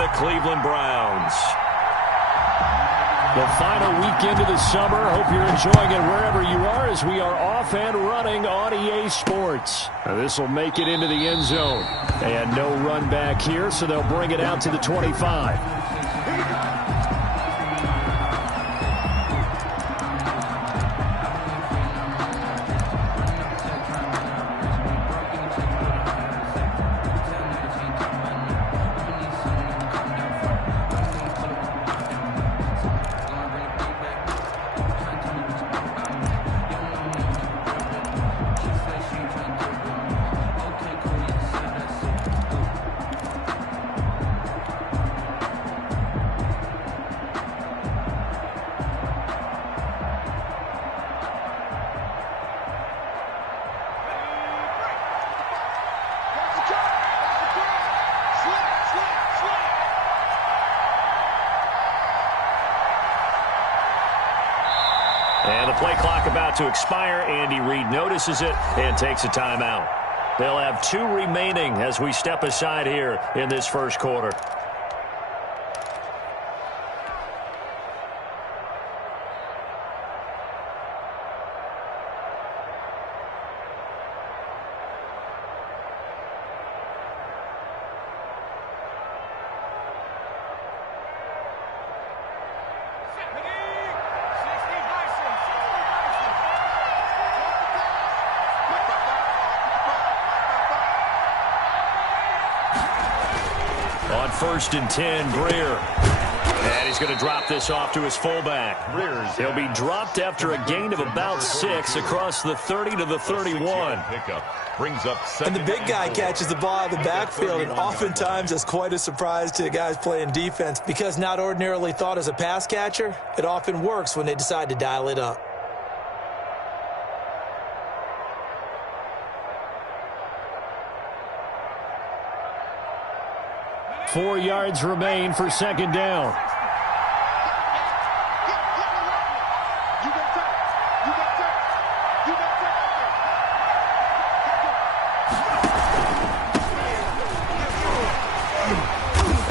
the Cleveland Browns. The final weekend of the summer. Hope you're enjoying it wherever you are as we are off and running on EA Sports. This will make it into the end zone. And no run back here, so they'll bring it out to the 25. And the play clock about to expire. Andy Reid notices it and takes a timeout. They'll have 2 remaining as we step aside here in this first quarter. On 1st and 10, Greer. And he's going to drop this off to his fullback. He'll be dropped after a gain of about 6 across the 30 to the 31. And the big guy catches the ball out of the backfield, and oftentimes it's quite a surprise to the guys playing defense because not ordinarily thought as a pass catcher, it often works when they decide to dial it up. Four yards remain for second down.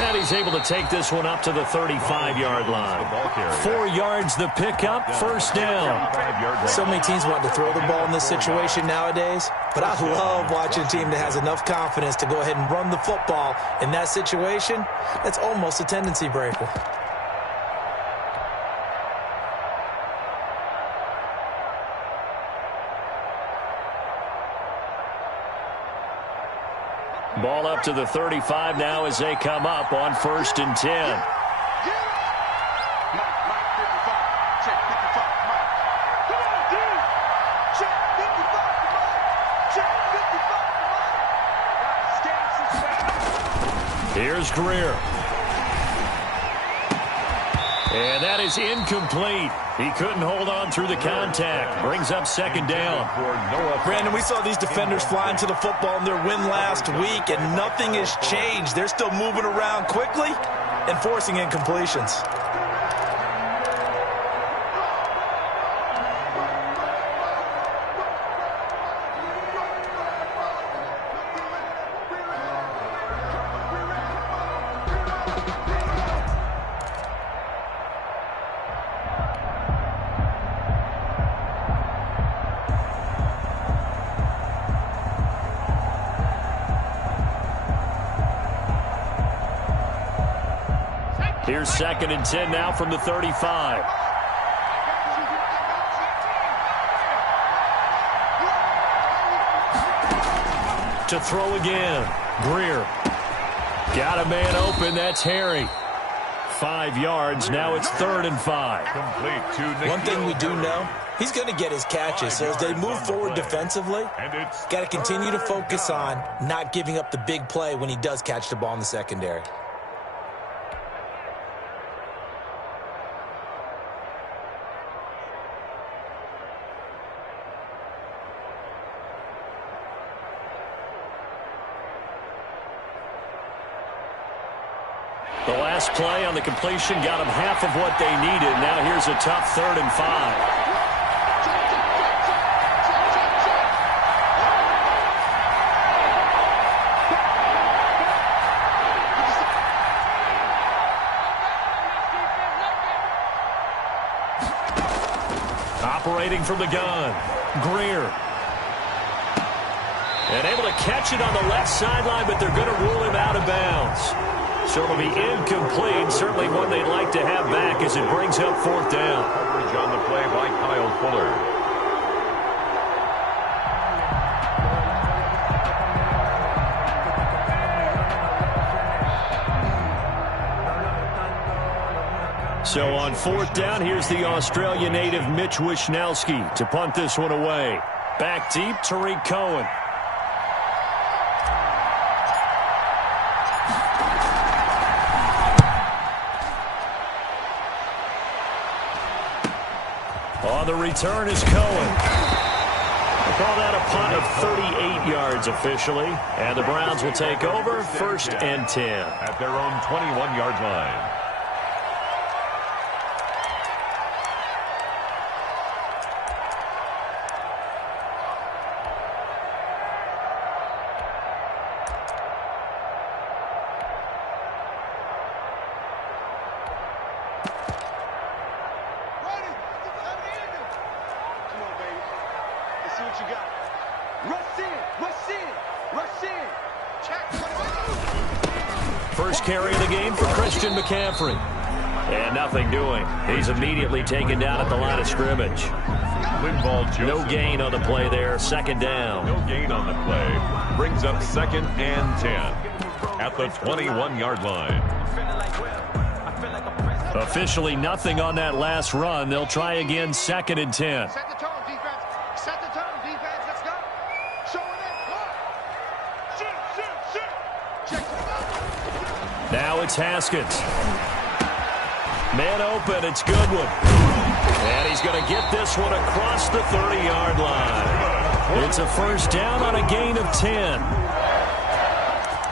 And he's able to take this one up to the 35-yard line. 4 yards the pickup, first down. So many teams want to throw the ball in this situation nowadays, but I love watching a team that has enough confidence to go ahead and run the football in that situation. That's almost a tendency breaker. Ball up to the 35 now as they come up on 1st and 10. Here's Greer. And that is incomplete. He couldn't hold on through the contact. Brings up second down. Brandon, we saw these defenders flying to the football in their win last week, and nothing has changed. They're still moving around quickly and forcing incompletions. Here's 2nd and 10 now from the 35. To throw again. Greer. Got a man open. That's Harry. 5 yards. Now it's 3rd and 5. One thing we do know, he's going to get his catches. So as they move forward defensively, got to continue to focus on not giving up the big play when he does catch the ball in the secondary. The last play on the completion got them half of what they needed. Now here's a tough 3rd and 5. operating from the gun. Greer. And able to catch it on the left sideline, but they're going to rule him out of bounds. So it'll be incomplete. Certainly one they'd like to have back as it brings up fourth down. Coverage on the play by Kyle Fuller. So on fourth down, here's the Australia native Mitch Wishnowsky to punt this one away. Back deep, Tariq Cohen. On the return is Cohen. We'll call that a punt of 38 yards officially. And the Browns will take over first and 10. At their own 21-yard line. First carry of the game for Christian McCaffrey. And nothing doing. He's immediately taken down at the line of scrimmage. No gain on the play there. Second down. No gain on the play. Brings up second and 10 at the 21-yard line. Officially nothing on that last run. They'll try again second and 10. Set the tone, defense. Set the tone, defense. Let's go. Showing it. Shoot. Check. Now it's Haskins. Man open. It's Goodwin. And he's going to get this one across the 30-yard line. It's a first down on a gain of 10.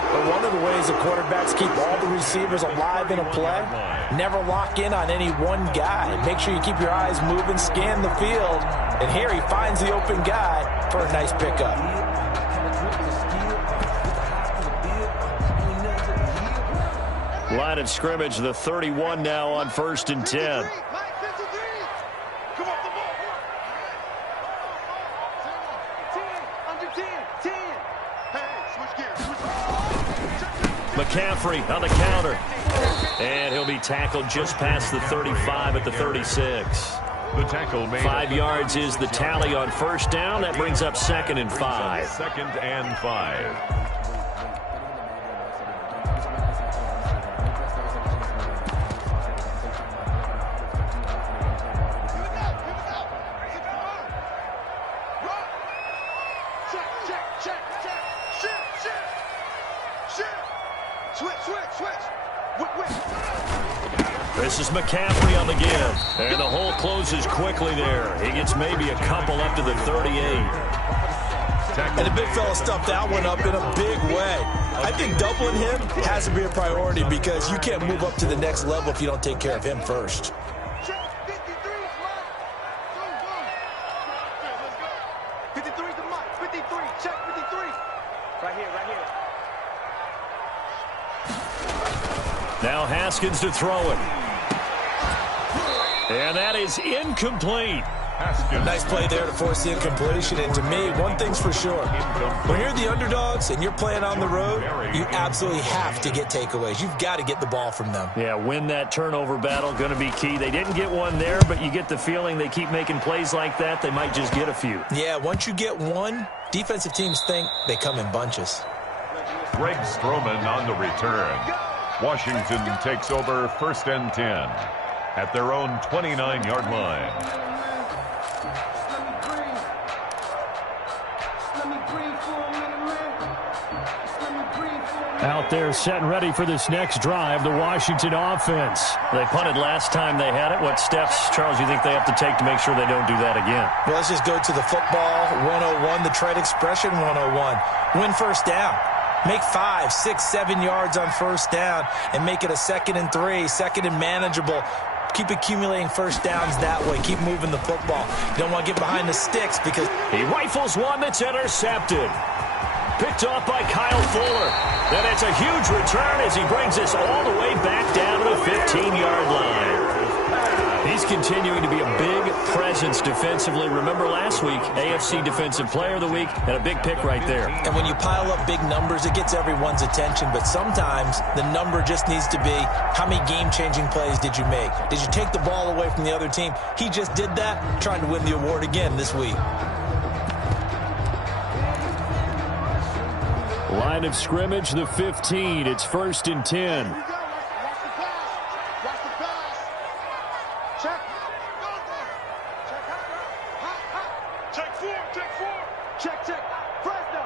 But one of the ways the quarterbacks keep all the receivers alive in a play, never lock in on any one guy. Make sure you keep your eyes moving, scan the field. And here he finds the open guy for a nice pickup. Line of scrimmage, the 31 now on first and 10. McCaffrey on the counter. And he'll be tackled just past the 35 at the 36. The tackle made 5 yards is the tally on first down. That brings up second and 5. Second and 5. This is McCaffrey on the give. And the hole closes quickly there. He gets maybe a couple up to the 38. And the big fella stuffed that one up in a big way. I think doubling him has to be a priority because you can't move up to the next level if you don't take care of him first. Now Haskins to throw it. And that is incomplete. Haskins. Nice play there to force the incompletion. And to me, one thing's for sure. When you're the underdogs and you're playing on the road, you absolutely have to get takeaways. You've got to get the ball from them. Yeah, win that turnover battle, going to be key. They didn't get one there, but you get the feeling they keep making plays like that, they might just get a few. Yeah, once you get one, defensive teams think they come in bunches. Greg Stroman on the return. Washington takes over first and 10 at their own 29-yard line. Out there set and ready for this next drive, the Washington offense. They punted last time they had it. What steps, Charles, you think they have to take to make sure they don't do that again? Well, let's just go to the football 101, the trade expression 101. Win first down. Make 5, 6, 7 yards on first down and make it a 2nd and 3, second and manageable. Keep accumulating first downs that way. Keep moving the football. You don't want to get behind the sticks because he rifles one that's intercepted. Picked off by Kyle Fuller. Then it's a huge return as he brings this all the way back down to the 15-yard line. He's continuing to be a big presence defensively. Remember last week, AFC Defensive Player of the Week, and a big pick right there. And when you pile up big numbers, it gets everyone's attention. But sometimes the number just needs to be, how many game-changing plays did you make? Did you take the ball away from the other team? He just did that, trying to win the award again this week. Line of scrimmage, the 15. It's 1st and 10. Watch the pass. Watch the pass. Check. Check. Check 4. Check. Fresno.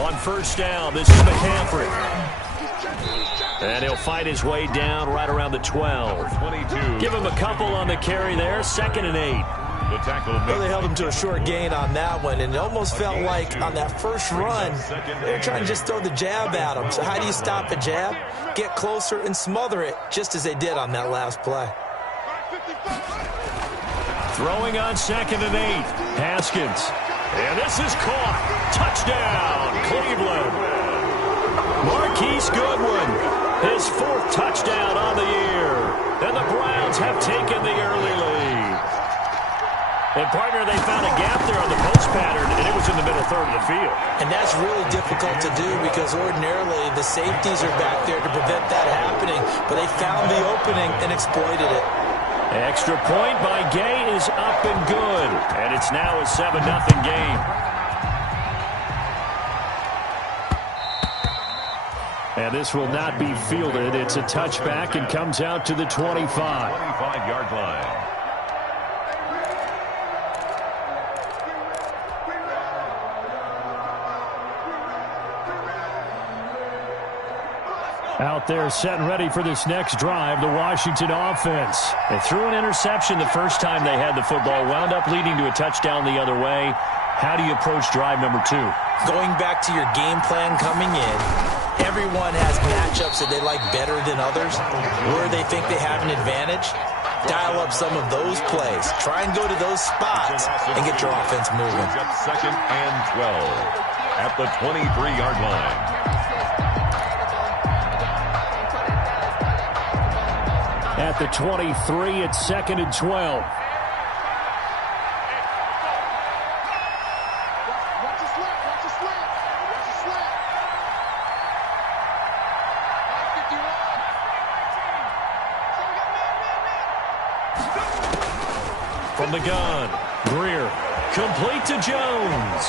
On 1st down, this is McCaffrey. And he'll fight his way down right around the 12. 22. Give him a couple on the carry there. 2nd and 8. The tackle. Well, they held him to a short gain on that one, and it almost felt like on that first run, they were trying to just throw the jab at him. So how do you stop a jab? Get closer and smother it, just as they did on that last play. Throwing on 2nd and 8. Haskins. And this is caught. Touchdown, Cleveland. Marquise Goodwin, his 4th touchdown on the year. And the Browns have taken the early lead. And, partner, they found a gap there on the post pattern, and it was in the middle third of the field. And that's really difficult to do because ordinarily the safeties are back there to prevent that happening. But they found the opening and exploited it. Extra point by Gay is up and good. And it's now a 7-0 game. And this will not be fielded. It's a touchback and comes out to the 25. 25-yard line. Out there set and ready for this next drive, the Washington offense. They threw an interception the first time they had the football, wound up leading to a touchdown the other way. How do you approach drive number 2? Going back to your game plan coming in, everyone has matchups that they like better than others, where they think they have an advantage. Dial up some of those plays. Try and go to those spots and get your offense moving. 2nd and 12 at the 23-yard line. At the 23, it's 2nd and 12. Watch the slant. From the gun, Greer, complete to Jones.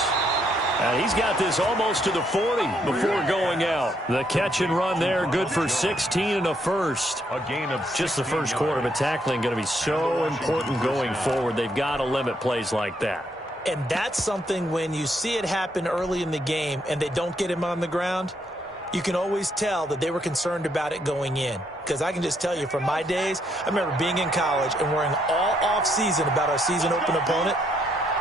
And he's got this almost to the 40 before going out. The catch and run there, good for 16 and a first. A gain of just the first quarter, but tackling going to be so important going forward. They've got to limit plays like that. And that's something when you see it happen early in the game and they don't get him on the ground, you can always tell that they were concerned about it going in. Because I can just tell you from my days, I remember being in college and worrying all off-season about our season open opponent.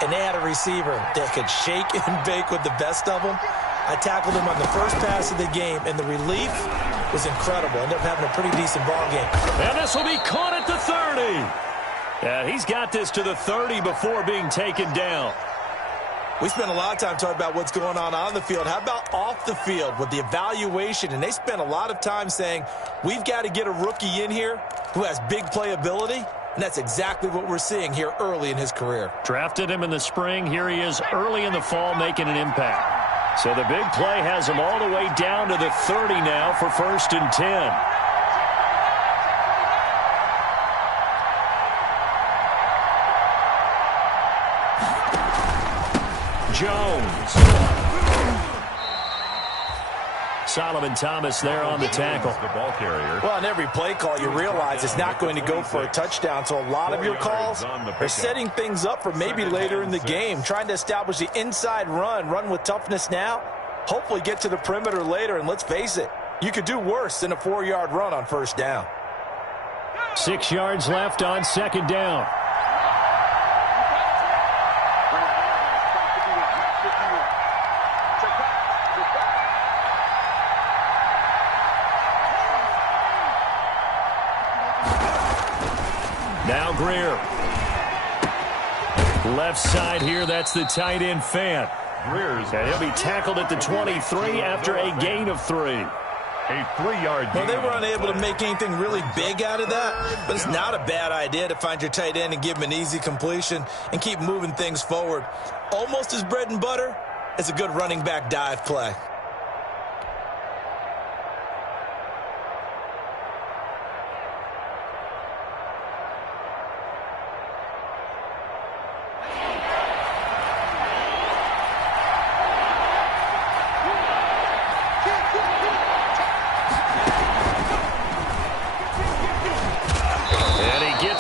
And they had a receiver that could shake and bake with the best of them. I tackled him on the first pass of the game, and the relief was incredible. Ended up having a pretty decent ball game. And this will be caught at the 30. And he's got this to the 30 before being taken down. We spent a lot of time talking about what's going on the field. How about off the field with the evaluation? And they spent a lot of time saying, we've got to get a rookie in here who has big playability. And that's exactly what we're seeing here early in his career. Drafted him in the spring. Here he is early in the fall making an impact. So the big play has him all the way down to the 30 now for 1st and 10. Jones. Solomon Thomas there on the tackle. The ball carrier. Well, on every play call, you realize it's not going to go for a touchdown. So a lot of your calls are setting things up for maybe later in the game, trying to establish the inside run with toughness now, hopefully get to the perimeter later. And let's face it, you could do worse than a 4-yard run on 1st down. 6 yards left on 2nd down. Now Greer. Left side here, that's the tight end Fant. And he'll be tackled at the 23 after a gain of 3. A 3-yard gain. Well, they were unable to make anything really big out of that, but it's not a bad idea to find your tight end and give him an easy completion and keep moving things forward. Almost as bread and butter as a good running back dive play.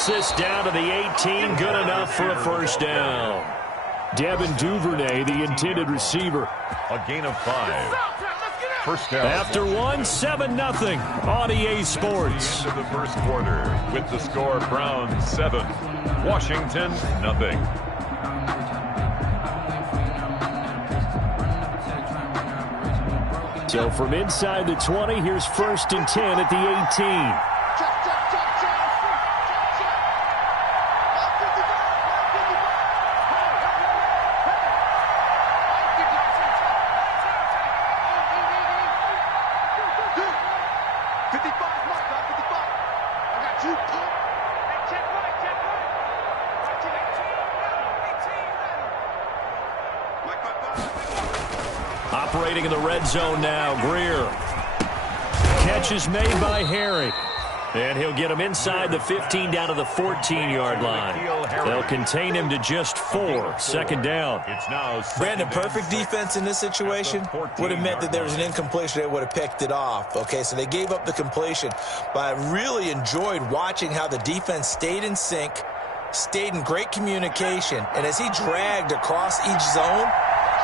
This down to the 18, good enough for a first down. Devin Duvernay, the intended receiver. A gain of 5. First down. After one, 7-0 on EA Sports. Into the first quarter with the score Browns 7, Washington nothing. So from inside the 20, here's 1st and 10 at the 18. Operating in the red zone now, Greer. Catch is made by Harry. And he'll get him inside the 15 down to the 14-yard line. They'll contain him to just 4. Second down. Brandon, perfect defense in this situation would have meant that there was an incompletion. They would have picked it off. Okay, so they gave up the completion. But I really enjoyed watching how the defense stayed in sync, stayed in great communication. And as he dragged across each zone,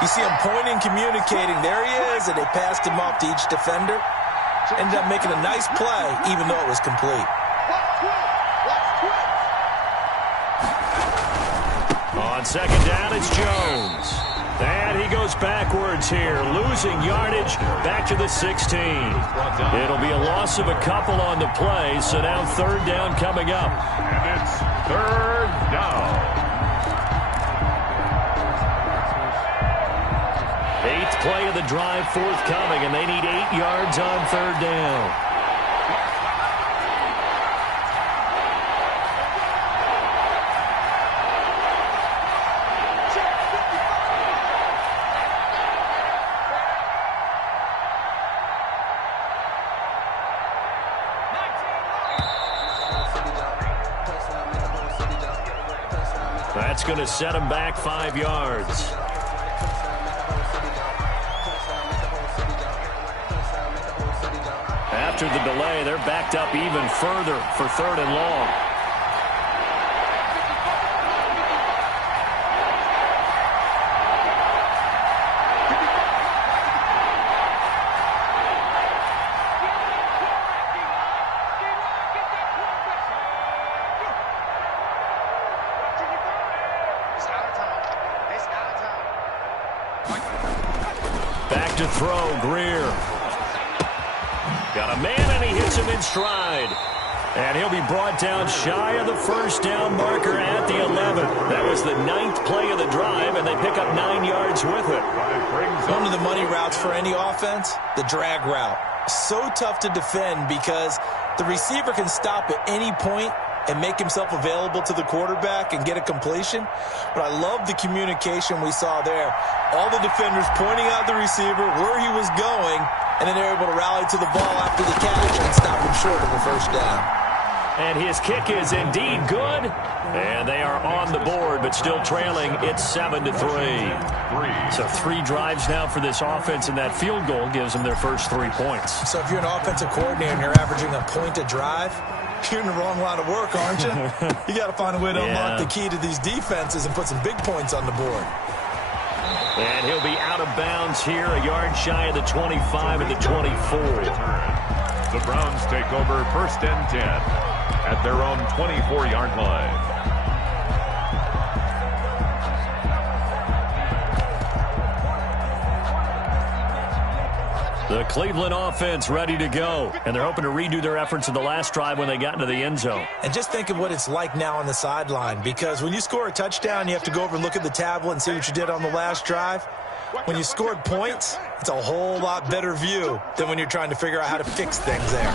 you see him pointing, communicating. There he is, and they passed him off to each defender. Ended up making a nice play, even though it was complete. On second down, it's Jones. And he goes backwards here, losing yardage back to the 16. It'll be a loss of a couple on the play, so now third down coming up. And it's third down. 8th play of the drive forthcoming, and they need 8 yards on third down. That's going to set him back 5 yards. After the delay, they're backed up even further for 3rd and long. Back to throw, Greer. Got a man, and he hits him in stride. And he'll be brought down shy of the first down marker at the 11. That was the 9th play of the drive, and they pick up 9 yards with it. One of the money routes for any offense, the drag route. So tough to defend because the receiver can stop at any point and make himself available to the quarterback and get a completion. But I love the communication we saw there. All the defenders pointing out the receiver, where he was going, and then they're able to rally to the ball after the catch and stop him short of the first down. And his kick is indeed good. And they are on the board, but still trailing. It's 7-3. So 3 drives now for this offense, and that field goal gives them their first 3 points. So if you're an offensive coordinator and you're averaging a point a drive, you're in the wrong line of work, aren't you? You got to find a way to unlock the key to these defenses and put some big points on the board. And he'll be out of bounds here, a yard shy of the 25 and the 24. The Browns take over 1st and 10 at their own 24-yard line. The Cleveland offense ready to go, and they're hoping to redo their efforts in the last drive when they got into the end zone. And just think of what it's like now on the sideline, because when you score a touchdown, you have to go over and look at the tablet and see what you did on the last drive. When you scored points, it's a whole lot better view than when you're trying to figure out how to fix things there.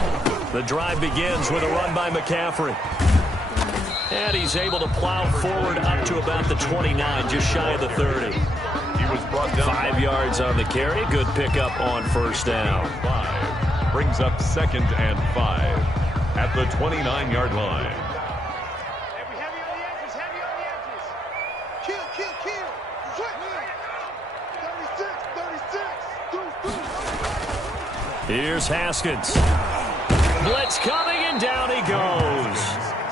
The drive begins with a run by McCaffrey. And he's able to plow forward up to about the 29, just shy of the 30. He was brought down 5 yards on the carry. Good pickup on first down. 5. Brings up 2nd and 5 at the 29-yard line. Heavy on the edges, heavy on the edges. Kill. Switch. 36. Here's Haskins. Blitz coming, and down he goes.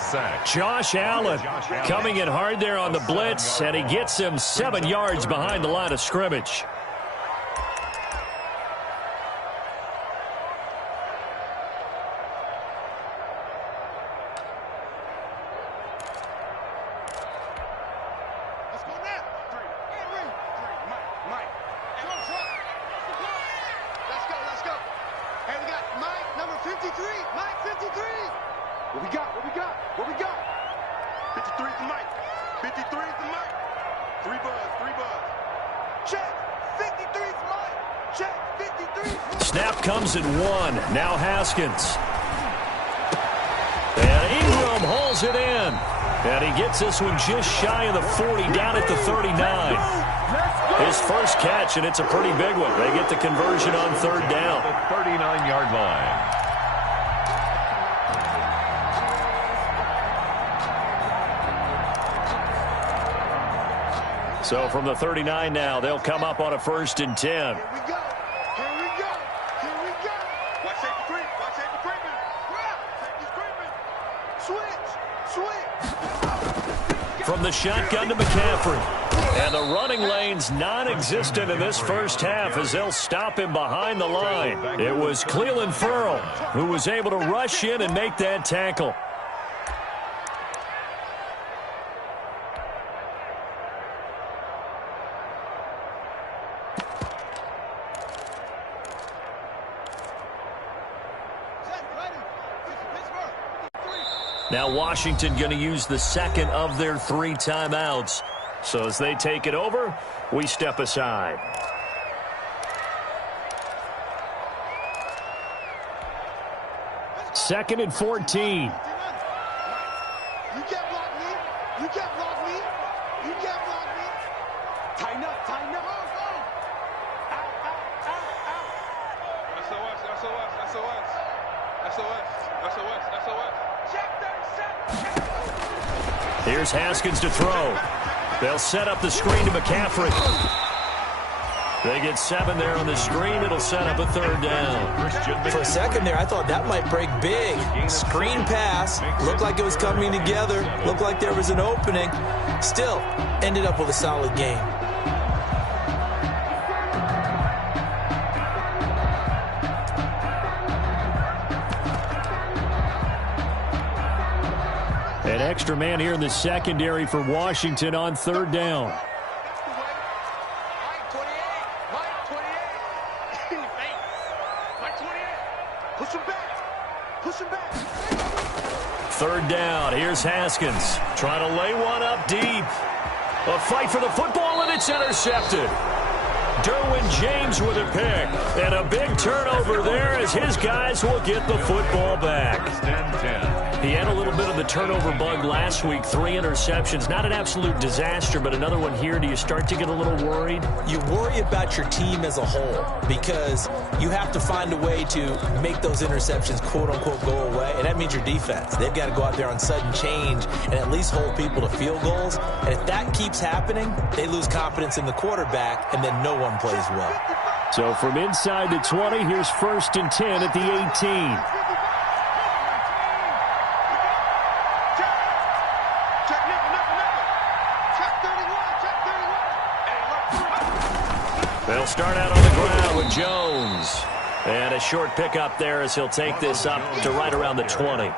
Sack. Josh Allen coming in hard there on the blitz, and he gets him 7 yards behind the line of scrimmage. Let's go now. 3. Mike. Let's go. Hey, we got Mike, number 53. Mike, 53. What we got? 53 is the Mike. 53 is the Mike. 3 buzz. Check. 53 is Mike. Check. 53. Snap comes at 1. Now Haskins. And Ingram hauls it in. And he gets this one just shy of the 40, down at the 39. His first catch, and it's a pretty big one. They get the conversion on 3rd down. The 39-yard line. So from the 39 now, they'll come up on a 1st and 10. Here we go. Watch safety creeping. Safety's creeping. Switch. From the shotgun to McCaffrey. And the running lane's non-existent in this first half as they'll stop him behind the line. It was Clelin Ferrell who was able to rush in and make that tackle. Now Washington going to use the 2nd of their 3 timeouts. So as they take it over, we step aside. Second and 14. You can't block me. Tighten up. SOS. Check 37. Here's Haskins to throw. They'll set up the screen to McCaffrey. They get 7 there on the screen. It'll set up a 3rd down. For a second there, I thought that might break big. Screen pass. Looked like it was coming together. Looked like there was an opening. Still, ended up with a solid game. An extra man here in the secondary for Washington on 3rd down. Mike 28. Mike 28. Push him back. 3rd down. Here's Haskins. Trying to lay one up deep. A fight for the football, and it's intercepted. Derwin James with a pick. And a big turnover there as his guys will get the football back. 10-10. He had a little bit of the turnover bug last week. 3 interceptions. Not an absolute disaster, but another one here. Do you start to get a little worried? You worry about your team as a whole because you have to find a way to make those interceptions, quote-unquote, go away, and that means your defense. They've got to go out there on sudden change and at least hold people to field goals, and if that keeps happening, they lose confidence in the quarterback, and then no one plays well. So from inside the 20, here's 1st and 10 at the 18. They'll start out on the ground with Jones. And a short pickup there as he'll take this up to right around the 20.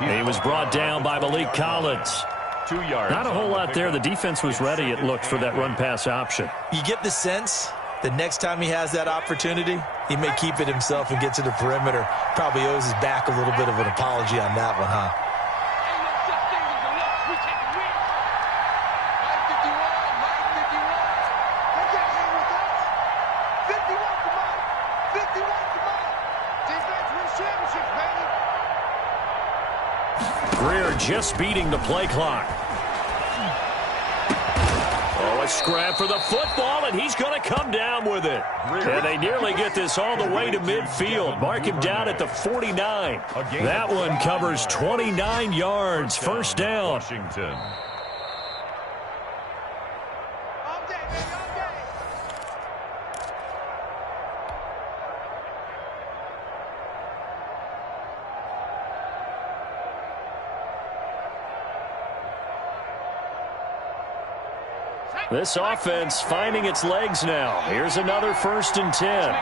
He was brought down by Malik Collins. 2 yards. Not a whole lot there. The defense was ready, it looked, for that run-pass option. You get the sense the next time he has that opportunity, he may keep it himself and get to the perimeter. Probably owes his back a little bit of an apology on that one, huh? Greer just beating the play clock. Oh, a scrap for the football, and he's going to come down with it. And they nearly get this all the way to midfield. Mark him down at the 49. That one covers 29 yards. First down. Washington. This offense finding its legs now. Here's another 1st and 10.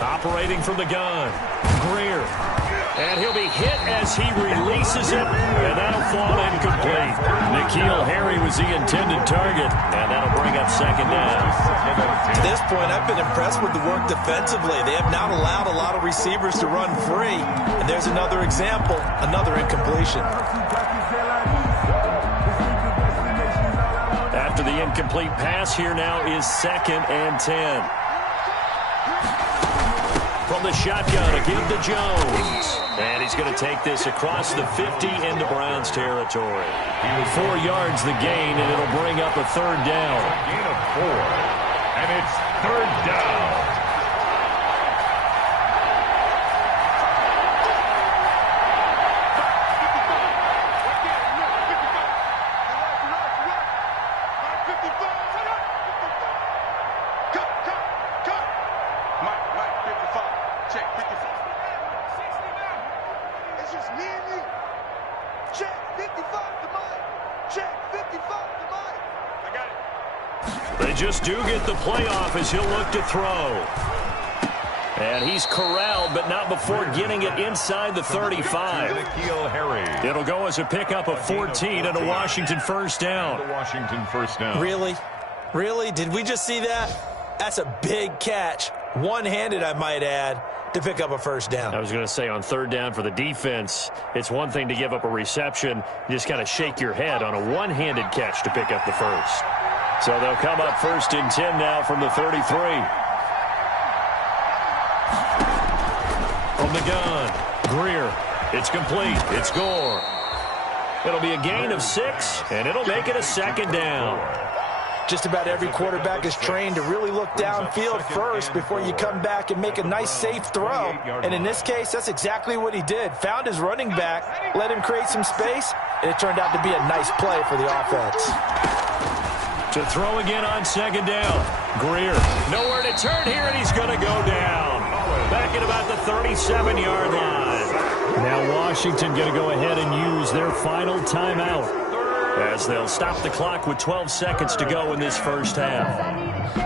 Operating from the gun, Greer. And he'll be hit as he releases it, and that'll fall incomplete. N'Keal Harry was the intended target, and that'll bring up 2nd down. To this point, I've been impressed with the work defensively. They have not allowed a lot of receivers to run free. And there's another example, another incompletion. After the incomplete pass, here now is 2nd and 10. From the shotgun, a give to Jones. And he's going to take this across the 50 into Browns territory. 4 yards the gain, and it'll bring up a 3rd down. A gain of 4, and it's 3rd down. They just do get the playoff as he'll look to throw. And he's corralled, but not before getting it inside the 35. N'Keal Harry. It'll go as a pickup of 14 and a Washington 1st down. Washington 1st down. Really? Really? Did we just see that? That's a big catch. One-handed, I might add, to pick up a 1st down. I was going to say on 3rd down for the defense, it's one thing to give up a reception. You just kind of shake your head on a one-handed catch to pick up the 1st. So they'll come up 1st and 10 now from the 33. From the gun, Greer. It's complete. It's Gore. It'll be a gain of 6, and it'll make it a 2nd down. Just about every quarterback is trained to really look downfield first before you come back and make a nice, safe throw. And in this case, that's exactly what he did. Found his running back, let him create some space, and it turned out to be a nice play for the offense. To throw again on 2nd down. Greer, nowhere to turn here, and he's going to go down. Back at about the 37-yard line. Now Washington going to go ahead and use their final timeout, as they'll stop the clock with 12 seconds to go in this 1st half.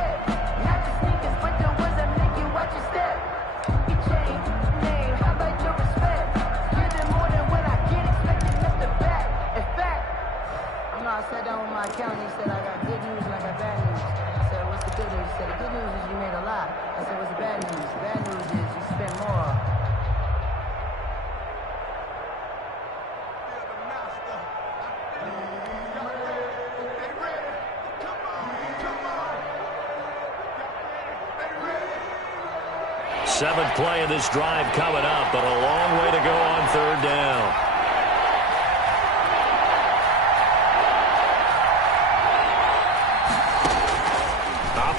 I sat down with my accountant. He said, I got good news and I got bad news. I said, what's the good news? He said, the good news is you made a lot. I said, what's the bad news? The bad news is you spent more. Seventh play of this drive coming up, but a long way to go on 3rd down.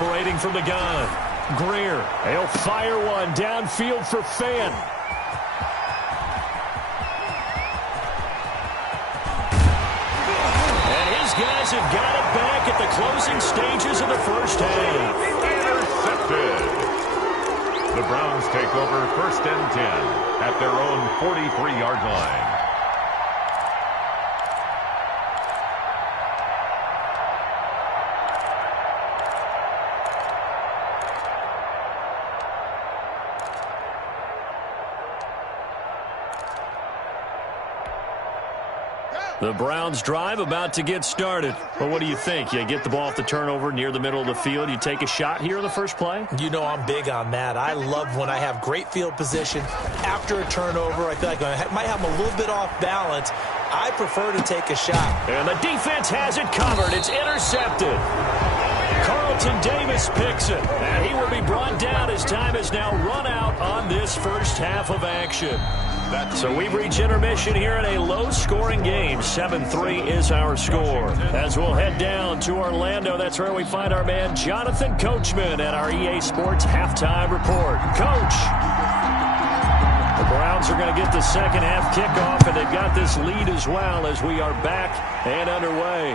Operating from the gun, Greer. He'll fire one downfield for Finn. And his guys have got it back at the closing stages of the 1st half. Intercepted. The Browns take over 1st and 10 at their own 43-yard line. The Browns drive about to get started. Well, what do you think? You get the ball off the turnover near the middle of the field. You take a shot here in the first play? You know I'm big on that. I love when I have great field position after a turnover. I feel like I might have them a little bit off balance. I prefer to take a shot. And the defense has it covered. It's intercepted. Carlton Davis picks it. And he will be brought down as time has now run out on this first half of action. So we've reached intermission here in a low-scoring game. 7-3 is our score. As we'll head down to Orlando, that's where we find our man Jonathan Coachman at our EA Sports Halftime Report. Coach, the Browns are going to get the second half kickoff, and they've got this lead as well as we are back and underway.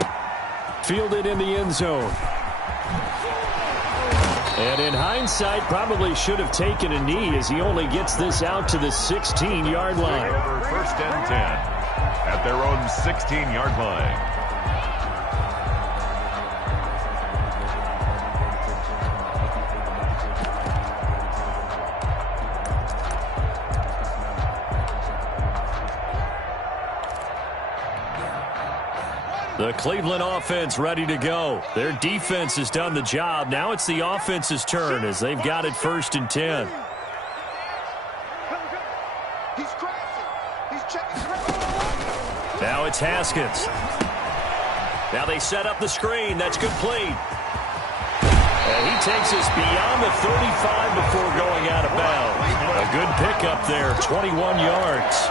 Fielded in the end zone. And in hindsight, probably should have taken a knee as he only gets this out to the 16-yard line. First and 10 at their own 16-yard line. The Cleveland offense ready to go. Their defense has done the job. Now it's the offense's turn as they've got it first and 10. Now it's Haskins. Now they set up the screen. That's complete. And he takes us beyond the 35 before going out of bounds. A good pickup there, 21 yards.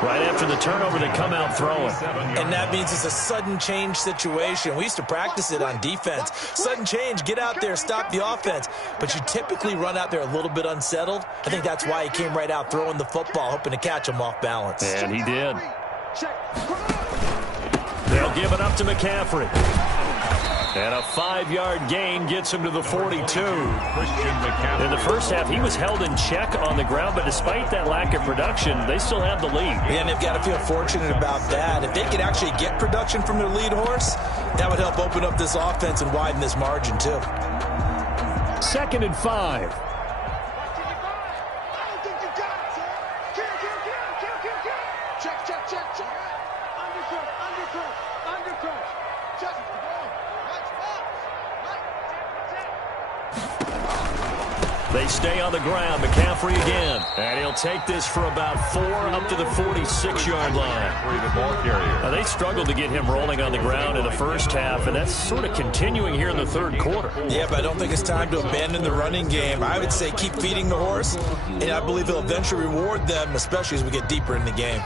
Right after the turnover, they come out throwing. And that means it's a sudden change situation. We used to practice it on defense. Sudden change, get out there, stop the offense. But you typically run out there a little bit unsettled. I think that's why he came right out throwing the football, hoping to catch him off balance. And he did. They'll give it up to McCaffrey. And a 5-yard gain gets him to the 42. In the first half, he was held in check on the ground, but despite that lack of production, they still have the lead. Yeah, and they've got to feel fortunate about that. If they could actually get production from their lead horse, that would help open up this offense and widen this margin, too. 2nd and 5. They stay on the ground. McCaffrey again. And he'll take this for about 4 up to the 46-yard line. Now, they struggled to get him rolling on the ground in the first half, and that's sort of continuing here in the third quarter. Yeah, but I don't think it's time to abandon the running game. I would say keep feeding the horse, and I believe he'll eventually reward them, especially as we get deeper in the game.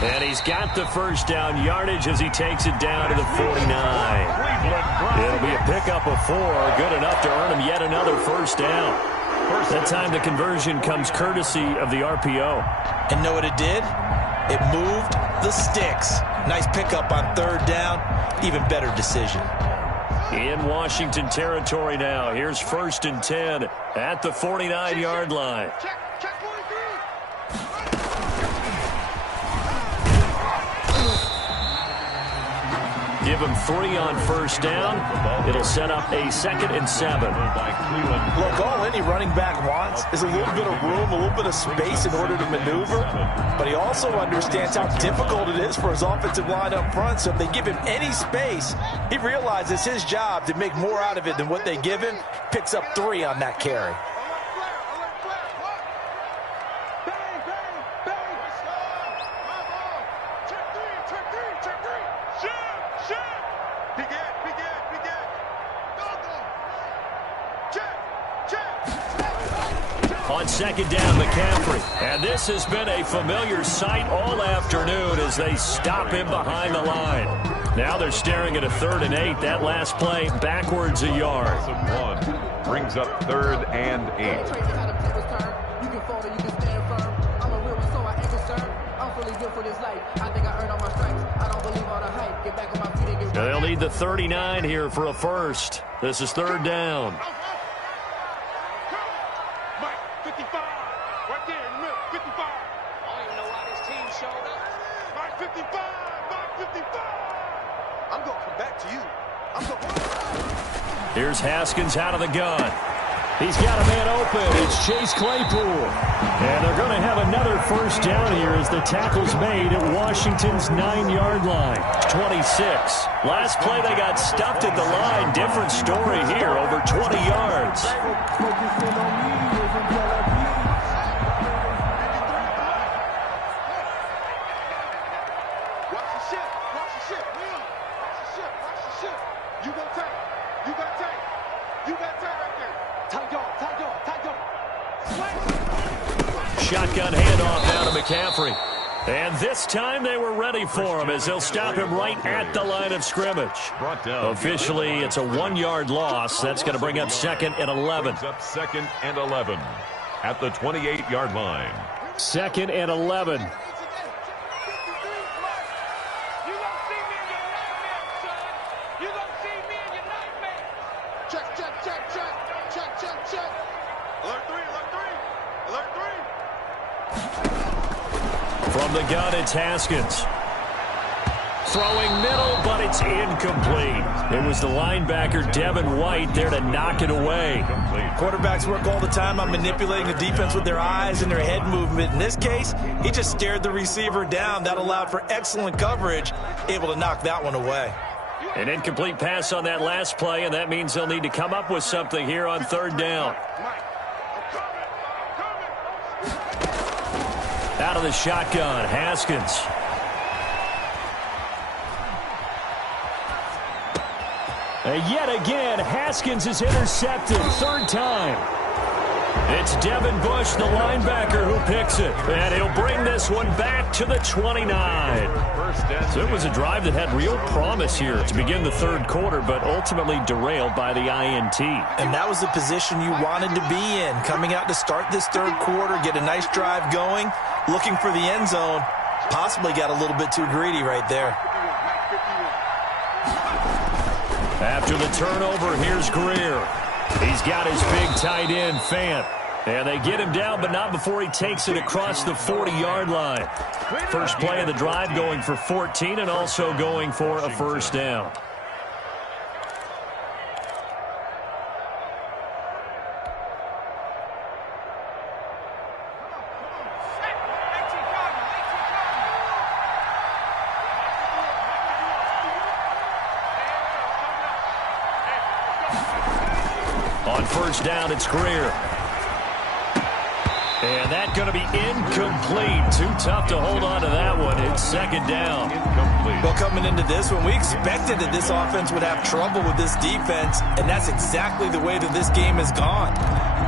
And he's got the first down yardage as he takes it down to the 49. It'll be a pickup of 4, good enough to earn him yet another first down. That time the conversion comes courtesy of the RPO. And know what it did? It moved the sticks. Nice pickup on 3rd down. Even better decision. In Washington territory now. Here's 1st and 10 at the 49-yard line. Give him 3 on 1st down. It'll set up a 2nd and 7. Look, all any running back wants is a little bit of room, a little bit of space in order to maneuver. But he also understands how difficult it is for his offensive line up front. So if they give him any space, he realizes his job to make more out of it than what they give him. Picks up 3 on that carry. On 2nd down, McCaffrey. And this has been a familiar sight all afternoon as they stop him behind the line. Now they're staring at a 3rd and 8. That last play backwards a yard. Brings up 3rd and 8. They'll need the 39 here for a first. This is 3rd down. Mike, 55, right there in the middle. I'm going to come back to you. I'm going. Here's Haskins out of the gun. He's got a man open. It's Chase Claypool. And they're going to have another first down here as the tackle's made at Washington's 9-yard line. 26. Last play they got stuffed at the line. Different story here, over 20 yards. Watch the ship. Watch the ship. Watch the ship. Watch the ship. You go tight. You got tight. You got tight right there. Tight dog. Tight dog. Tight dog. Shotgun handoff down to McCaffrey. And this time they were ready for him as they'll stop him right at the line of scrimmage. Officially, it's a 1-yard loss. That's going to bring up 2nd and 11. Brings up 2nd and 11 at the 28-yard line. 2nd and 11. Check, check, check, check. Check, check, check. Alert 3, alert 3. Alert 3. From the gun, it's Haskins. Throwing middle, but it's incomplete. It was the linebacker, Devin White, there to knock it away. Quarterbacks work all the time on manipulating the defense with their eyes and their head movement. In this case, he just stared the receiver down. That allowed for excellent coverage, able to knock that one away. An incomplete pass on that last play, and that means they'll need to come up with something here on 3rd down. Out of the shotgun, Haskins. And yet again, Haskins is intercepted. 3rd time. It's Devin Bush, the linebacker, who picks it. And he'll bring this one back to the 29. So it was a drive that had real promise here to begin the 3rd quarter, but ultimately derailed by the INT. And that was the position you wanted to be in. Coming out to start this 3rd quarter, get a nice drive going, looking for the end zone. Possibly got a little bit too greedy right there. After the turnover, here's Greer. He's got his big tight end, Fant. And they get him down, but not before he takes it across the 40-yard line. First play of the drive going for 14 and also going for a first down. On first down, it's Greer. And that's going to be incomplete. Too tough to hold on to that one. It's 2nd down. Well, coming into this one, we expected that this offense would have trouble with this defense, and that's exactly the way that this game has gone.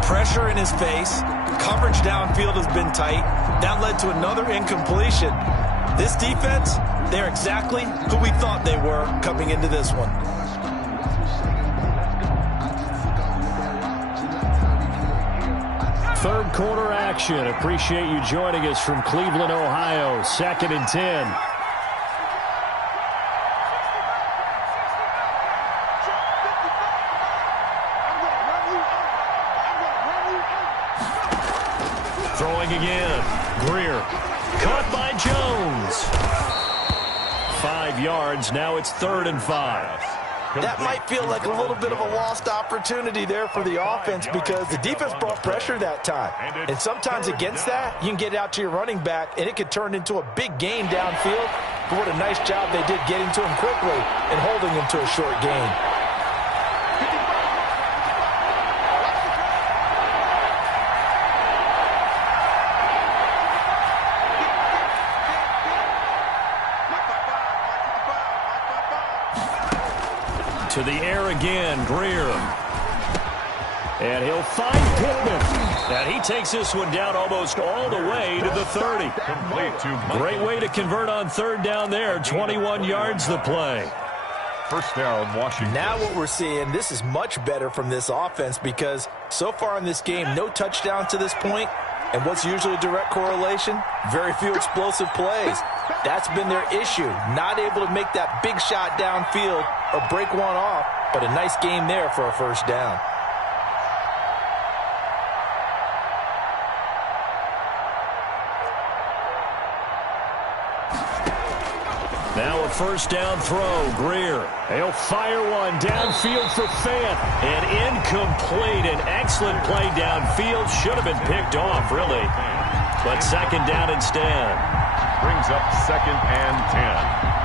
Pressure in his face. Coverage downfield has been tight. That led to another incompletion. This defense, they're exactly who we thought they were coming into this one. Third quarter action. Appreciate you joining us from Cleveland, Ohio. 2nd and 10. Throwing again. Greer. Caught by Jones. 5 yards. Now it's 3rd and 5. That might feel like a little bit of a lost opportunity there for the offense because the defense brought pressure that time. And sometimes against that, you can get out to your running back, and it could turn into a big gain downfield. But what a nice job they did getting to him quickly and holding him to a short gain. To the air again, Greer. And he'll find Pittman. And he takes this one down almost all the way to the 30. Great way to convert on 3rd down there. 21 yards the play. First down, Washington. Now what we're seeing, this is much better from this offense because so far in this game, no touchdown to this point. And what's usually a direct correlation? Very few explosive plays. That's been their issue. Not able to make that big shot downfield or break one off, but a nice game there for a first down. Now a first down throw. Greer. He'll fire one downfield for Fant. And incomplete. An excellent play downfield. Should have been picked off, really. But second down instead. Brings up 2nd and 10.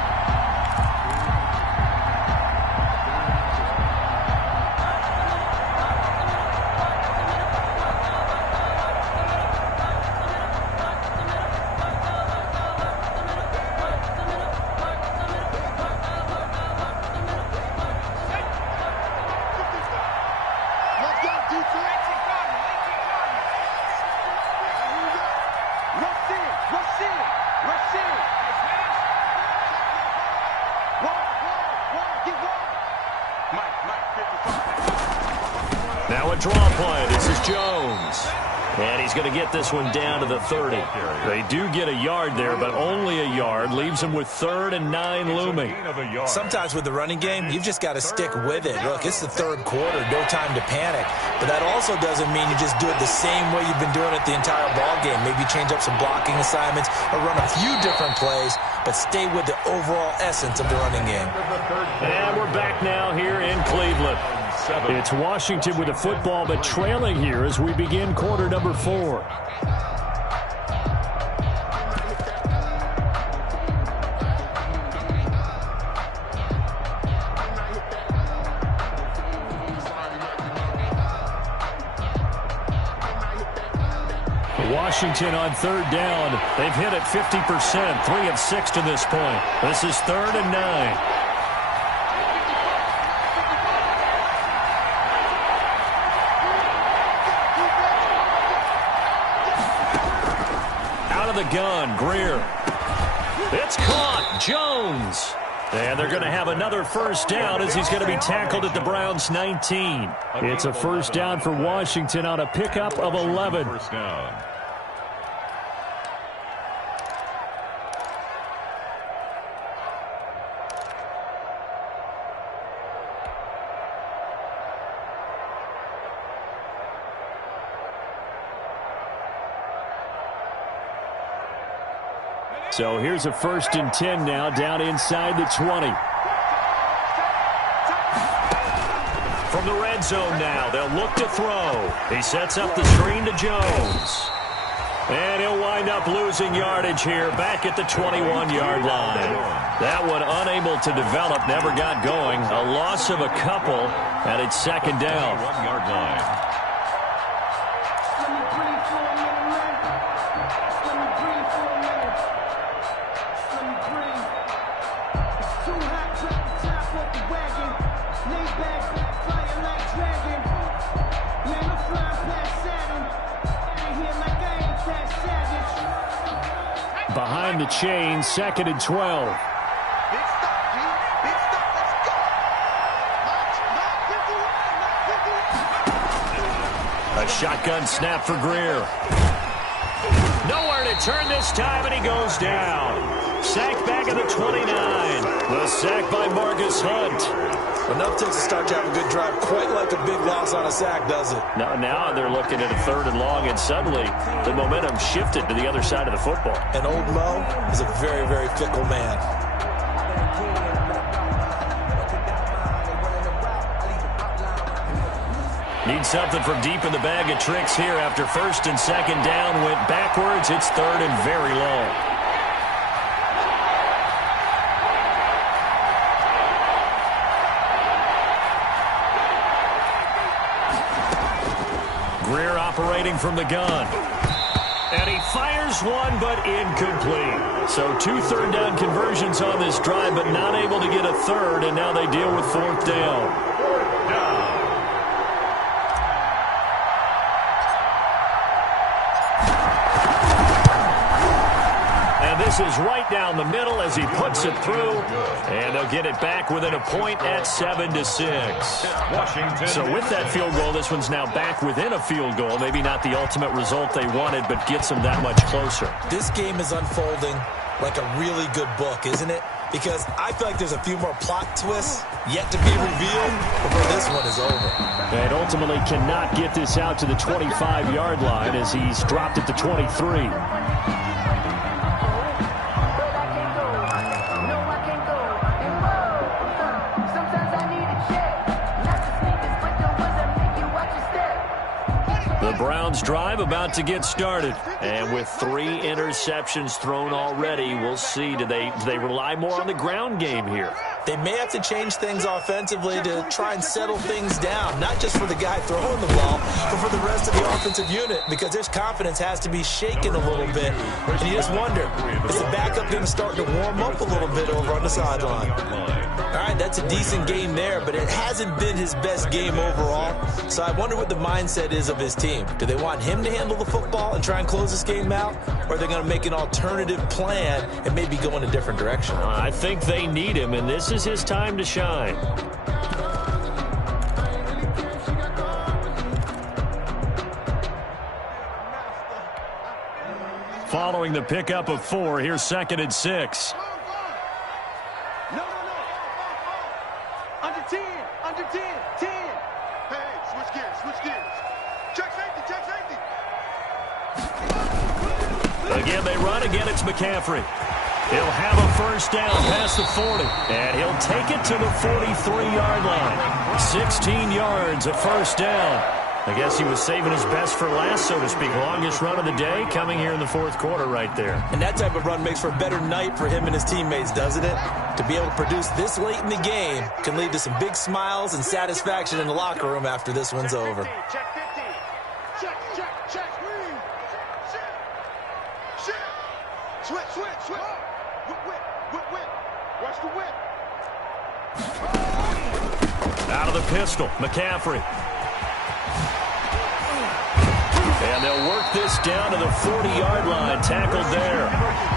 Now a draw play. This is Jones. And he's going to get this one down to the 30. They do get a yard there, but only a yard. Leaves them with 3rd and 9 looming. Sometimes with the running game, you've just got to stick with it. Look, it's the 3rd quarter. No time to panic. But that also doesn't mean you just do it the same way you've been doing it the entire ball game. Maybe change up some blocking assignments or run a few different plays, but stay with the overall essence of the running game. And we're back now here in Cleveland. It's Washington with the football, but trailing here as we begin quarter number 4. Washington on 3rd down. They've hit it 50%, 3 of 6 to this point. This is 3rd and 9. The gun, Greer. It's caught. Jones. And they're going to have another first down as he's going to be tackled at the Browns' 19. It's a first down for Washington on a pickup of 11. First down. So here's a 1st and 10 now down inside the 20. From the red zone now, they'll look to throw. He sets up the screen to Jones. And he'll wind up losing yardage here back at the 21-yard line. That one unable to develop, never got going. A loss of a couple, and it's 2nd down. 1-yard line. Behind the chain, 2nd and 12. A shotgun snap for Greer. Nowhere to turn this time, and he goes down. Sacked back at the 29. The sack by Marcus Hunt. Enough takes to start to have a good drive. Quite like a big loss on a sack, does it? Now they're looking at a 3rd and long, and suddenly the momentum shifted to the other side of the football. And old Mo is a very, very fickle man. Need something from deep in the bag of tricks here after 1st and 2nd down. Went backwards. It's 3rd and very long. Greer operating from the gun. And he fires one, but incomplete. So 2 third down conversions on this drive, but not able to get a 3rd, and now they deal with 4th down. This is right down the middle as he puts it through, and they'll get it back within a point at 7-6. Washington. So with that field goal, this one's now back within a field goal. Maybe not the ultimate result they wanted, but gets them that much closer. This game is unfolding like a really good book, isn't it? Because I feel like there's a few more plot twists yet to be revealed before this one is over. And ultimately cannot get this out to the 25-yard line as he's dropped at the 23. Sometimes I need a check. Not the sneakers, but the ones that make you watch your step. The Browns drive about to get started. And with 3 interceptions thrown already, we'll see. Do they rely more on the ground game here? They may have to change things offensively to try and settle things down, not just for the guy throwing the ball, but for the rest of the offensive unit, because their confidence has to be shaken a little bit. And you just wonder, is the backup going to start to warm up a little bit over on the sideline? All right, that's a decent game there, but it hasn't been his best game overall. So I wonder what the mindset is of his team. Do they want him to handle the football and try and close this game out? Or are they going to make an alternative plan and maybe go in a different direction? I think they need him, and this is his time to shine. Following the pickup of 4, here's 2nd and 6. No. Under 10. 10. Hey, switch gears. Check safety. Again, they run. Again, it's McCaffrey. He'll have a first down past the 40, and he'll take it to the 43-yard line. 16 yards, a first down. I guess he was saving his best for last, so to speak. Longest run of the day coming here in the 4th quarter right there. And that type of run makes for a better night for him and his teammates, doesn't it? To be able to produce this late in the game can lead to some big smiles and satisfaction in the locker room after this one's over. Check 15. Check. Switch. Whip. Watch the whip. Out of the pistol, McCaffrey. And they'll work this down to the 40-yard line. Tackled there.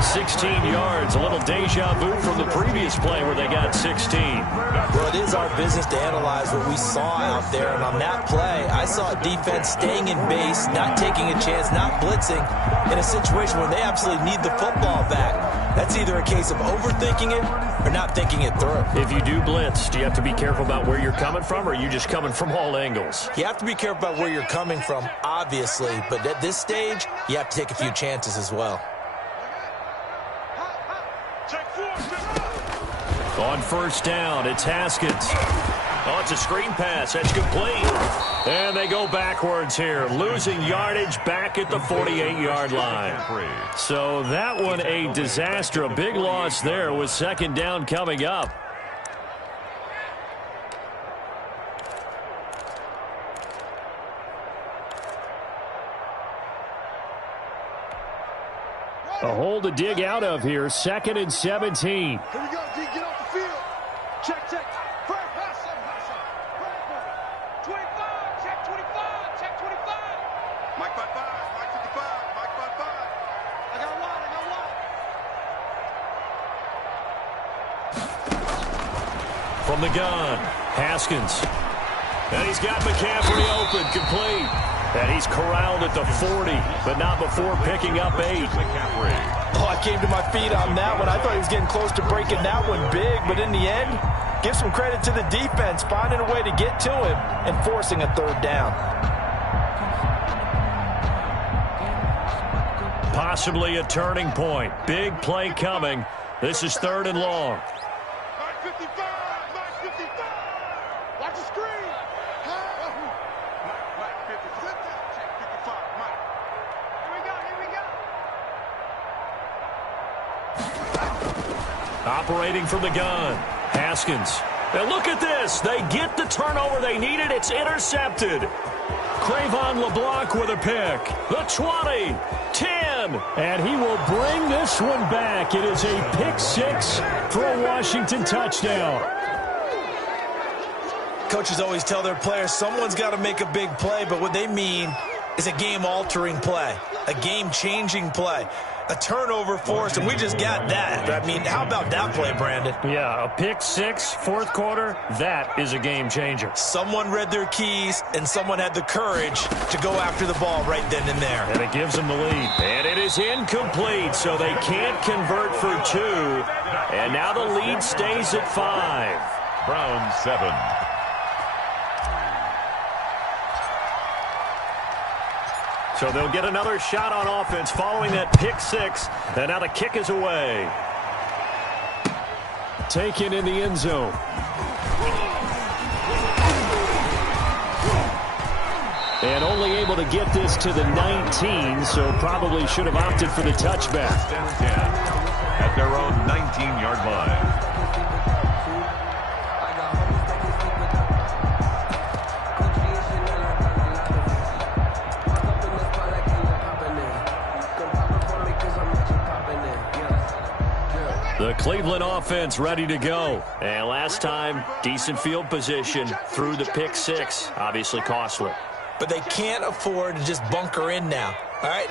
16 yards. A little deja vu from the previous play where they got 16. Well, it is our business to analyze what we saw out there. And on that play, I saw a defense staying in base, not taking a chance, not blitzing, in a situation where they absolutely need the football back. That's either a case of overthinking it or not thinking it through. If you do blitz, do you have to be careful about where you're coming from, or are you just coming from all angles? You have to be careful about where you're coming from, obviously. But at this stage, you have to take a few chances as well. On first down, it's Haskins. Oh, it's a screen pass. That's complete. And they go backwards here, losing yardage back at the 48-yard line. So that one a disaster. A big loss there with 2nd down coming up. A hole to dig out of here. 2nd and 17. Here we go, D. Get off the field. Check. 25. Check 25. Mike 55. Mike 55. Mike 55. I got one. From the gun, Haskins. And he's got McCaffrey open, complete. And he's corralled at the 40, but not before picking up 8. Oh, I came to my feet on that one. I thought he was getting close to breaking that one big, but in the end, give some credit to the defense, finding a way to get to him and forcing a 3rd down. Possibly a turning point. Big play coming. This is 3rd and long. Mike 55. Watch the screen. Mike 55. Check 55. Mike. Here we go. Operating from the gun, Haskins. And look at this. They get the turnover they needed. It's intercepted. Cravon LeBlanc with a pick. The 20, 10, and he will bring this one back. It is a pick 6 for a Washington touchdown. Coaches always tell their players someone's got to make a big play, but what they mean is a game-altering play, a game-changing play, a turnover forced, and we just got that. I mean, how about that play, Brandon? Yeah, a pick 6, 4th quarter, that is a game changer. Someone read their keys, and someone had the courage to go after the ball right then and there. And it gives them the lead. And it is incomplete, so they can't convert for 2. And now the lead stays at 5. Browns 7. So they'll get another shot on offense following that pick 6. And now the kick is away. Taken in the end zone. to get this to the 19, so probably should have opted for the touchback. First and 10 at their own 19-yard line. The Cleveland offense ready to go. And last time, decent field position through the pick six. Obviously costly. But they can't afford to just bunker in now. All right,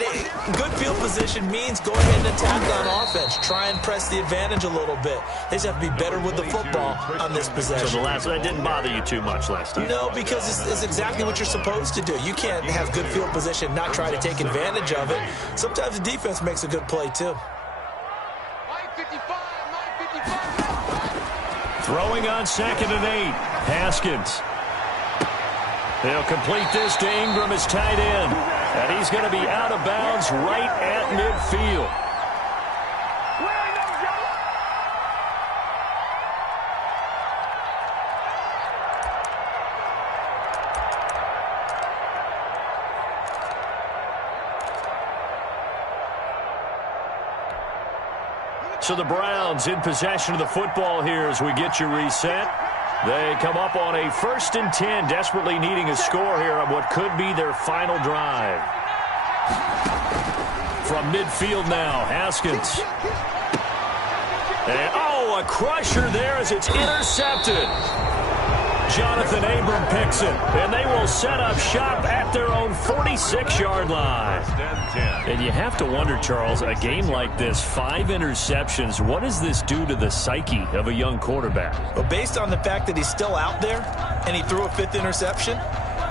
good field position means go ahead and attack on offense. Try and press the advantage a little bit. They just have to be better with the football on this possession. So that didn't bother you too much last time? No, because it's exactly what you're supposed to do. You can't have good field position, not try to take advantage of it. Sometimes the defense makes a good play, too. Throwing on 2nd and 8. Haskins. They'll complete this to Ingram as tight end. And he's going to be out of bounds right at midfield. So the Browns in possession of the football here as we get you reset. They come up on a 1st and 10, desperately needing a score here on what could be their final drive. From midfield now, Haskins. And, a crusher there as it's intercepted. Jonathan Abram picks it, and they will set up shop at their own 46-yard line. And you have to wonder, Charles, a game like this, 5 interceptions, what does this do to the psyche of a young quarterback? Well, based on the fact that he's still out there and he threw a 5th interception,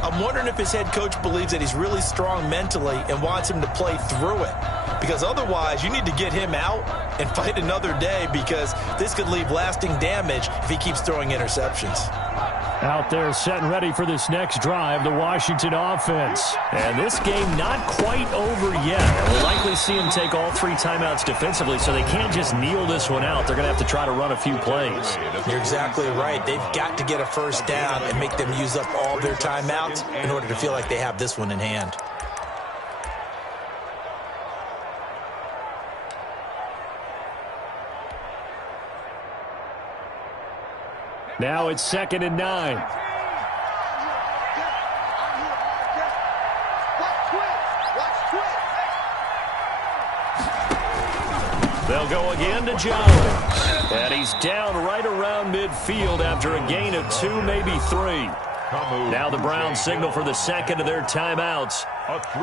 I'm wondering if his head coach believes that he's really strong mentally and wants him to play through it. Because otherwise, you need to get him out and fight another day, because this could leave lasting damage if he keeps throwing interceptions. Out there set and ready for this next drive, the Washington offense. And this game not quite over yet. And we'll likely see them take all 3 timeouts defensively, so they can't just kneel this one out. They're going to have to try to run a few plays. You're exactly right. They've got to get a 1st down and make them use up all their timeouts in order to feel like they have this one in hand. Now it's 2nd and 9. They'll go again to Jones. And he's down right around midfield after a gain of 2, maybe 3. Now the Browns signal for the 2nd of their timeouts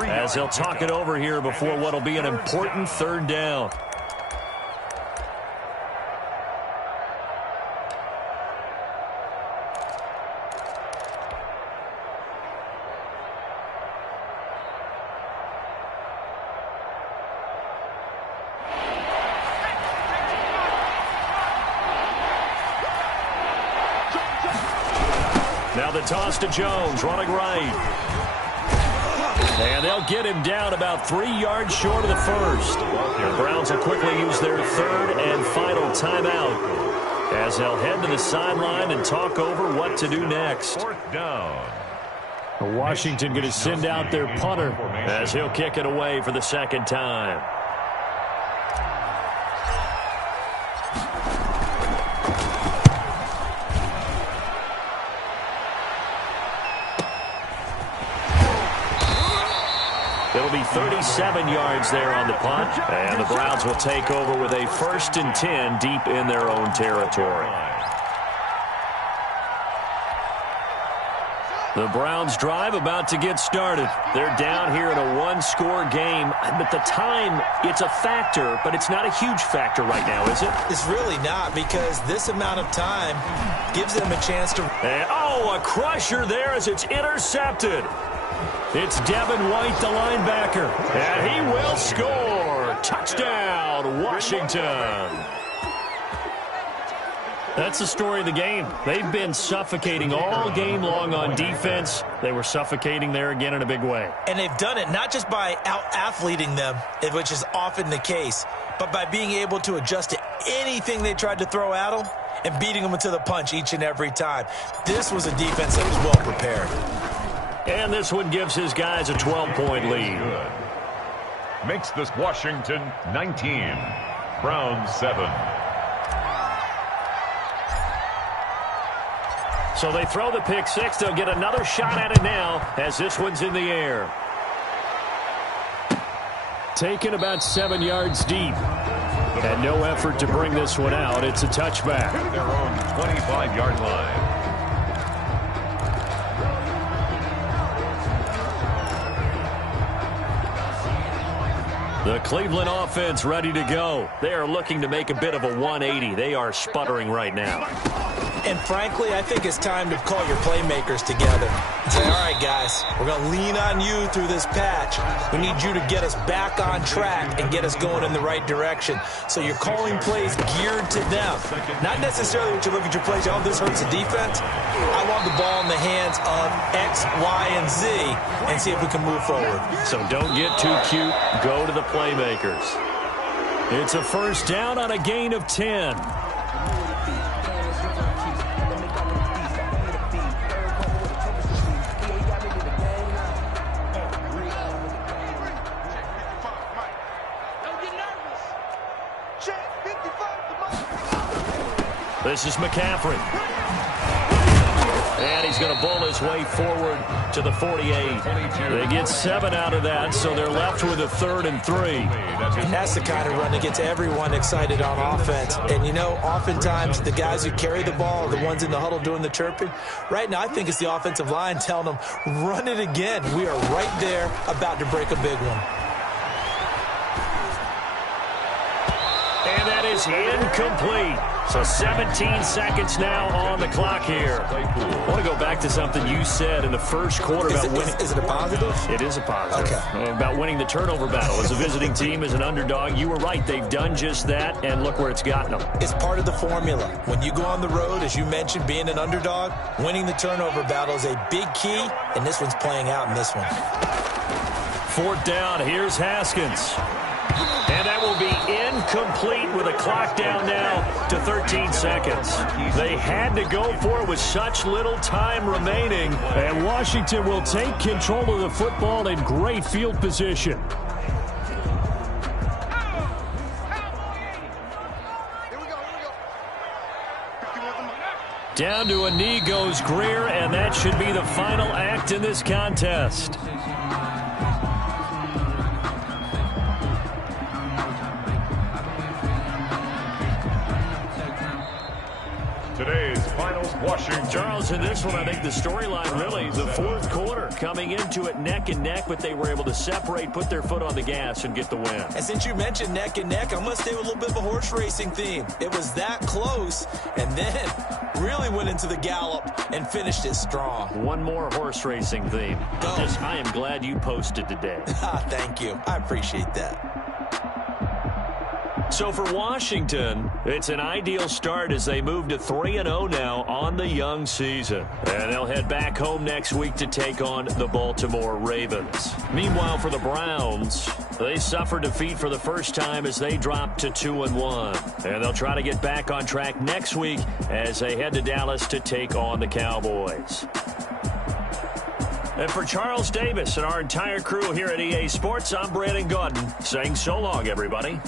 as they'll talk it over here before what will be an important 3rd down. Now the toss to Jones, running right. And they'll get him down about 3 yards short of the 1st. The Browns will quickly use their 3rd and final timeout as they'll head to the sideline and talk over what to do next. 4th down. Washington going to send out their punter as he'll kick it away for the 2nd time. It'll be 37 yards there on the punt, and the Browns will take over with a 1st and 10 deep in their own territory. The Browns drive about to get started. They're down here in a 1-score game, but the time, it's a factor, but it's not a huge factor right now, is it? It's really not, because this amount of time gives them a chance to... And, a crusher there as it's intercepted. It's Devin White, the linebacker, and he will score. Touchdown, Washington. That's the story of the game. They've been suffocating all game long on defense. They were suffocating there again in a big way. And they've done it not just by out-athleting them, which is often the case, but by being able to adjust to anything they tried to throw at them and beating them to the punch each and every time. This was a defense that was well prepared. And this one gives his guys a 12-point lead. Good. Makes this Washington 19, Browns 7. So they throw the pick six. They'll get another shot at it now as this one's in the air. Taken about 7 yards deep. And no effort to bring this one out. It's a touchback. Their own 25-yard line. The Cleveland offense ready to go. They are looking to make a bit of a 180. They are sputtering right now. And frankly, I think it's time to call your playmakers together and say, all right, guys, we're going to lean on you through this patch. We need you to get us back on track and get us going in the right direction. So you're calling plays geared to them. Not necessarily what you look at your plays, oh, this hurts the defense. I want the ball in the hands of X, Y, and Z and see if we can move forward. So don't get too cute. Go to the playmakers. It's a first down on a gain of 10. This is McCaffrey. And he's going to bull his way forward to the 48. They get 7 out of that, so they're left with a 3rd and 3. That's the kind of run that gets everyone excited on offense. And, you know, oftentimes the guys who carry the ball are the ones in the huddle doing the chirping. Right now, I think it's the offensive line telling them, run it again. We are right there about to break a big one. And that is incomplete. So 17 seconds now on the clock here. I want to go back to something you said in the first quarter about winning. Is it a positive? It is a positive. Okay. About winning the turnover battle. As a visiting team, as an underdog, you were right. They've done just that, and look where it's gotten them. It's part of the formula. When you go on the road, as you mentioned, being an underdog, winning the turnover battle is a big key, and this one's playing out in this one. 4th down. Here's Haskins. And that will be incomplete with a clock down now to 13 seconds. They had to go for it with such little time remaining. And Washington will take control of the football in great field position. Down to a knee goes Greer, and that should be the final act in this contest. Today's finals, Washington. Charles, in this one, I think the storyline really, the 4th quarter, coming into it neck and neck, but they were able to separate, put their foot on the gas, and get the win. And since you mentioned neck and neck, I'm going to stay with a little bit of a horse racing theme. It was that close, and then really went into the gallop and finished it strong. One more horse racing theme. Go. I am glad you posted today. Thank you. I appreciate that. So for Washington, it's an ideal start as they move to 3-0 now on the young season. And they'll head back home next week to take on the Baltimore Ravens. Meanwhile, for the Browns, they suffered defeat for the first time as they dropped to 2-1. And they'll try to get back on track next week as they head to Dallas to take on the Cowboys. And for Charles Davis and our entire crew here at EA Sports, I'm Brandon Gaudin saying so long, everybody.